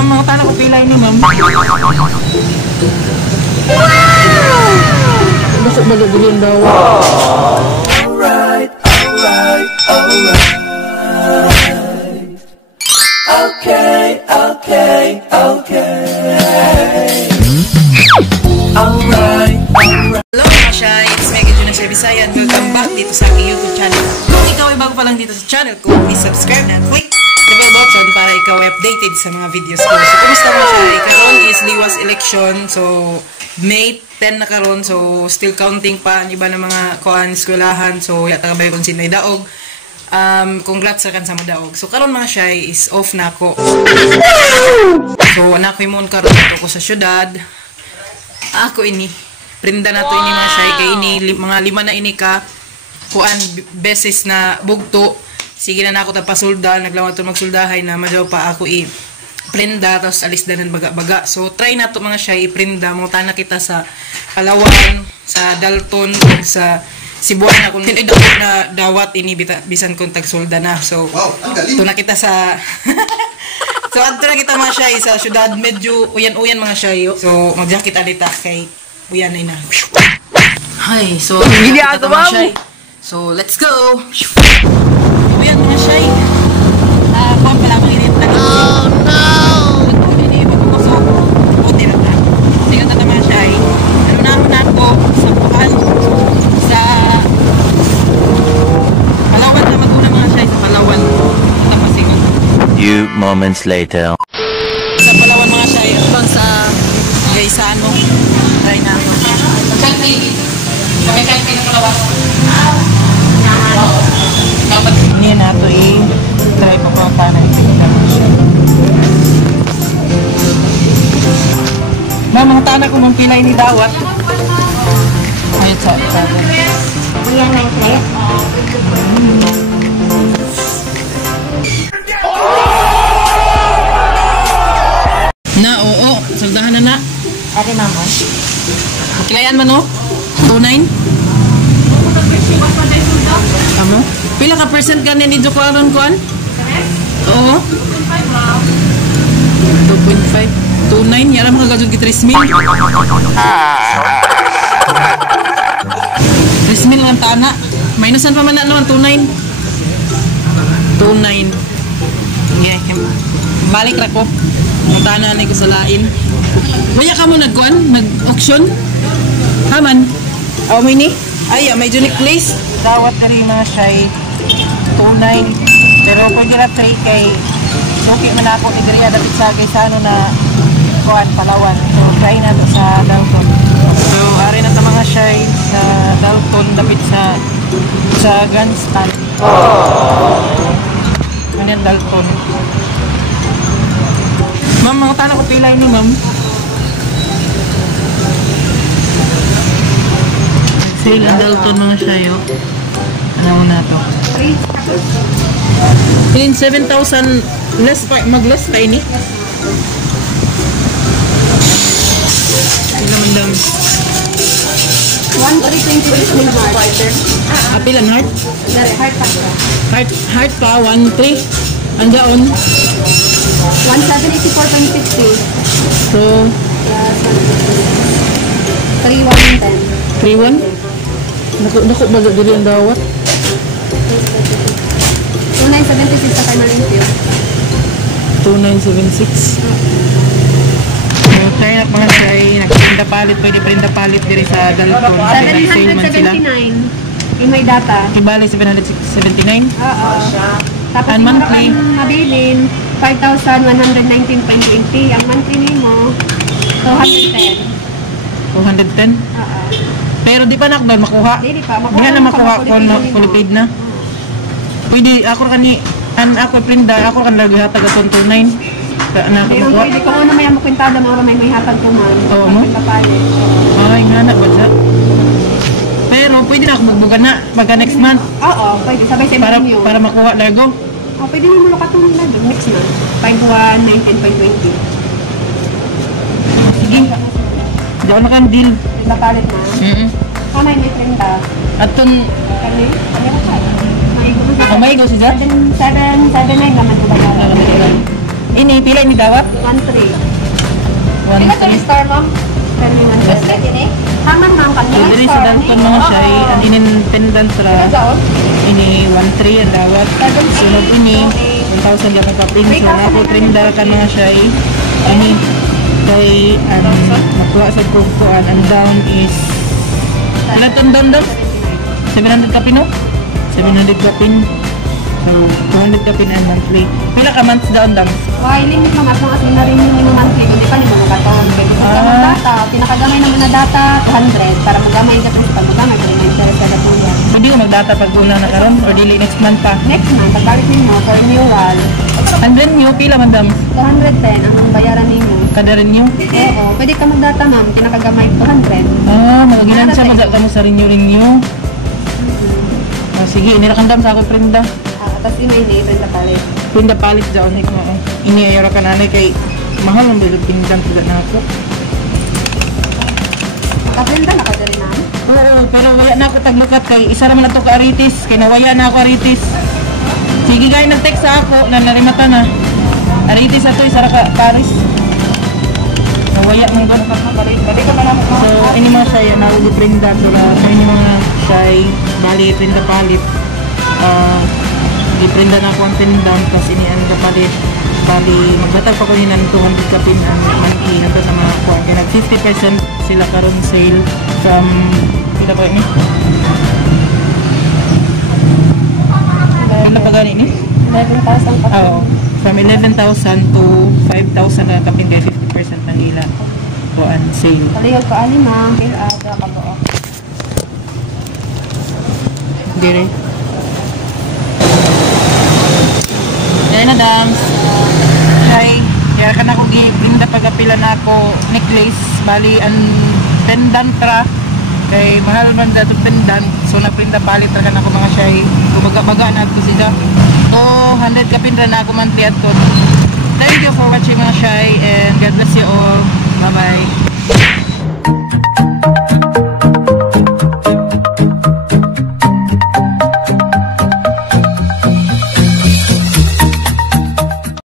Ma'am, mga tala ko pila ini, ma'am. Masuk balik dulu daw. Alright. Okay. Alright. Hello mga Shy, it's Mega Junior Shy Bisayan. Welcome back dito sa aking YouTube channel. Kung ikaw ay bago pa lang dito sa channel ko, please subscribe na click the bell button para ikaw ay updated sa mga videos ko. So, kumusta mga Shy? Karon is Liwas election. So, May 10 na karon. So, still counting pa ang iba ng mga kuan eskwelahan. So, yata kabay kung sino ay daog. Congrats sa kan sa madaog. So, karon mga Shy is off na ako. So, anak ko yung karon dito ko sa syudad. Ako ini. Prinda na to ini mga Shy. Kaya ini, mga 5 na ini ka kuan beses na bugto. Sige na ako tapasulda. Naglawag to magsuldahay na madyaw pa ako prinda. Tapos alis danan baga-baga. So, try na to mga Shy. Iprinda. Munta na kita sa Palawan, sa Dalton, sa Cebuana. Kung tinidakot na dawat ini bisan kong tagsulda na. So, ito na kita sa... So, ito na kita mga Shy. Sa syudad medyo uyan-uyan mga Shy. So, magjakit alita kay uyan na ina. Hi, so, kita mga Shy. So, let's go! Uyan mga Shy. Kung pala manginit na. Oh, no! Hindi magpapasok. Puti na ta. Sige na mga Shy. Ano na ako sa buhan. Sa Palawan na maguna mga Shy. Sa Palawan. Tapasigot. Few moments later. Sa Palawan mga Shy. Abang sa Gaisano. Try na ako. Kami kahit pinakalawas. Hindi na ito try pa pa paano ipinita mo siya. Mga tanah ko mang pilay ni dawat. Ayun sa Kuya na yung plate. Na, oo. Soldahan na na. Ate mamo. Kilayan man o? 2.9? Amo? Pila ka percent ka ni Joe Kuaron kuan? Oo. 2.5. 2.9. Yara mga gajod ki 3,000. 3,000 lang tana. Minusan pa man na naman 2.9. 2.9. Yeah. Balik ra ko. Ang tana ni ko sa lain. Waya ka mo nagkuan? Nag-auction? Haman? Aw may ni? Ay, may unique place. Dawat na rin mga Shy. 2.9. Pero pwede na 3K. Okay man ako ni Diriya dapat sa Gaisano na kuan Palawan. So, try na to sa Dalton. So, ari na sa mga Shy sa Dalton dapat sa Gunstan. Ano yan Dalton? Ma'am, mga tanah ko pilay ni ma'am. Sale ang Dalton mga Shy. Ano mo na to? 7,000 less pa, mag-less pa ini. Hindi naman lang. 1,328 may heart. Apilan heart? Heart pa. Heart pa, 1,3. Andiyan. 1,784.60. So, 3,110. 3,1? Naku baga dili ang dawat. 2,976 sa kay Marimpio. 2,976. So, tayo na mga Shy. Nagprinda palit. Pwede prinda palit diri sa Dalton. 779. May data. Ibali 779. Oo. Tapos And monthly? Mabilin, 5,119.20. Ang monthly nimo, 210. 210? Oo. Pero di pa nakdal makuha. Di pa. Di na makuha kung fully paid na. Pwede, ako kani, ako prinda, ako kan lagi hatag atong 2.9. Na ako Pero makuha. pwede kung ano may makwintada mo, may hatag tuman. Oo mo? Ay, nga na ba siya? Pero pwede na ako magbuga na, pagka next month. Oo, pwede. Sabay sa inyo. Para makuha largo. Oh, pwede mo makatulong na doon. Next month. 5,119.20. Sige. Di ako nakan deal. Napalit na. Kamay may 30. Atun, Kani? Kani ka pa. may go siya? 779 naman ito bayaran. Ini pila ini dawat? 1-3. 1-3. star, ma'am? Terminal. Haman, ma'am. So, diri sa dalton mga siya, ang inin pendant ra. Ini 1-3 ang dawat. Sunod ini, 1,000 lang ang kapin. So, ako trinda ka mga siya. Ini, kay, makuha sa kukuan. Ang down is, ilan itong down daw? 700 kapin, no? 700 kapin. So, 200 kapin ang monthly. Pila ka months down, dam? Why, limit mga as long as na rin yung monthly, kundi pa limang katon. Pwede data, pinakagamay naman na data, 200, para magamay ka sa pag-magamay, kung may interest ka na po yan. Pwede ko mag-data pag una na karon or dili next month pa? Next month, pagbalik ninyo for renewal, And then, yung pila man, dam? 210 ang bayaran ninyo. Kada rin yung? Oo, pwede ka mag-data, ma'am, pinakagamay 200. Magaginan siya mag-data mo sa renew. Sige, inirakandam sa ako prinda. Tapos ini na palit. Prinda palit daw ni ko. Iniayara ka nanay kay mahal ang bilog pindang tugat na ako. Kaprinda na ka rin, ma'am? Oo, pero wala na ako taglukat kay isa naman na to ka aritis. Kay nawaya na ako aritis. Sige guys, nag-text sa ako na narimata na. Aritis ato, isa ka Paris. Nawaya ng doon. So, ini mga siya, nauwi prinda. So, ini mga siya, bali, prinda palit. Iprinda na ako ang pendant, tapos ini ang kapalit. Bali, magbatag pa ko nila ng 200 kapin ang monthly. Nandun na mga kuwan. Kaya nag 50% sila karon sale from, pila ba ini? Ano pa gani ni? 11,000 kapin. Oo. From 11,000 to 5,000 na kapin kaya 50% ng ila. Kuwan, sale. Palihog ko ani, ma'am. Ada ka po. Dire. Dahil na dams. Hi. Kaya ka na kong gipinda pag-apila na ako necklace. Bali, ang pendant ra. Kay mahal man dato pendant. So, napinda palit ra ka na ako mga siyay. Kumaga-baga na ako sila. So, 100 kapindra na ako monthly at ko. Thank you for watching mga siyay. And God bless you all. Bye-bye.